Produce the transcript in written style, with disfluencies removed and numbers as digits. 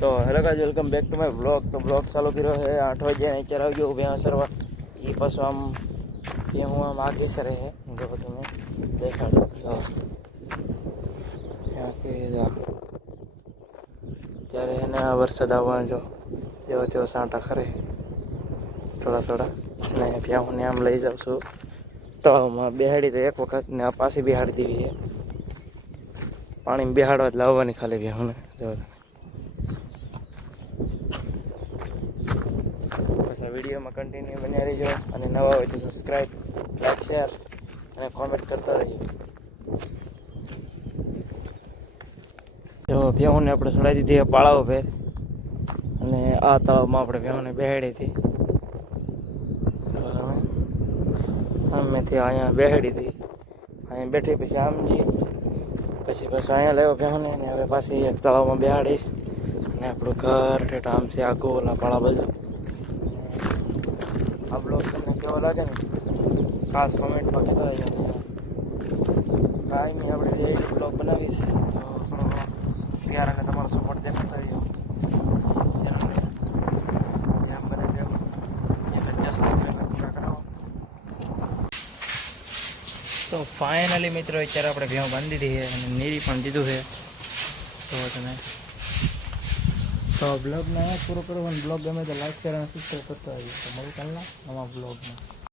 तो hello guys, welcome back to my blog. तो blog चालू करो है 8 बजे અત્યારે આવી ગયો ભેં સરવા એ પાછું આમ હું આમ આગે સરે है जो तुम्हें દેખાડું ત્યારે એને વરસાદ આવવાનો જો જેવો તેવો સાંટા ખરે થોડા થોડા ને ભેંને આમ લઈ જાઉં છું તળાવમાં બેહાડી તો એક વખત ને આ પાછી બેહાડી દેવી છે પાણી બેહાડવા જ લાવવાની ખાલી ભેંને જો वीडियो में कंटिन्यू बने रही और नवा हो तो सब्सक्राइब लाइक शेयर और कॉमेंट करता रहिए। जो भैंसों ने अपने छुड़ाई दी थी पाड़ाओ पे અને આ તળાવમાં આપણે ભેંસોને બેહાડી હતી અમેથી અહીંયા બેહાડી હતી અહીંયા બેઠી પછી આમ જઈએ પછી બસ અહીંયા લેવો ભેંસોને ને હવે પાછી એક તળાવમાં બેહાડીશ અને આપણું ઘર ઠેઠ આમ છે આગો ઓલા પાળા બાજુ। આ બ્લોગ તમને કેવો લાગે ને ખાસ કોમેન્ટમાં કહેતા હોય કાંઈ નહીં આપણે ડેઈલી બ્લોગ બનાવીએ છીએ તો થોડો પ્યાર અને તમારો સપોર્ટ દેખાતા રહ્યો ચેનલને જેમ બને તેમ 1000 સબસ્ક્રાઈબર પૂરા કરાવો। તો ફાઇનલી મિત્રો અત્યારે આપણે ભેં બાંધી દીધી છે અને નીરી પણ દીધું છે તો તમે तो ब्लॉग में पूरा करो। ब्लॉग गमे तो लाइक शेयर और सब्सक्राइब करते रहिए। तो મળું કાલના નવા બ્લોગમાં।